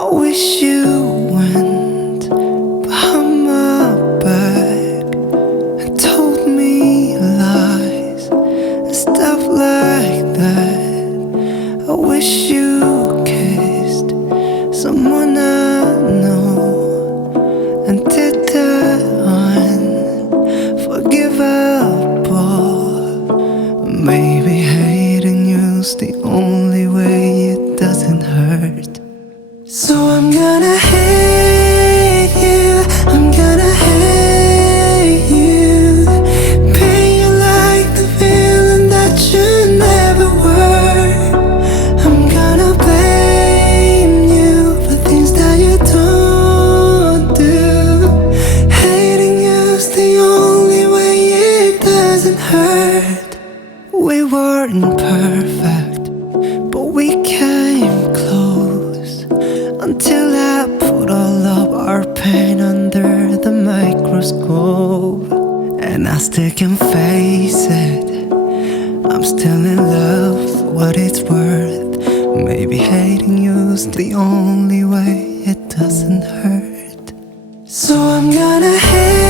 I wish you went behind my back and told me lies and stuff like that. I wish you kissed someone I know and did that unforgivable. Maybe hating you's the only way it doesn't hurt. So I'm gonna hate you, I'm gonna hate you. Paint you like the villain that you never were. I'm gonna blame you for things that you don't do. Hating you's the only way it doesn't hurt. We weren't perfect, but we came close until I put all of our pain under the microscope. And I still can face it, I'm still in love for what it's worth. Maybe hating you's the only way it doesn't hurt. So I'm gonna hate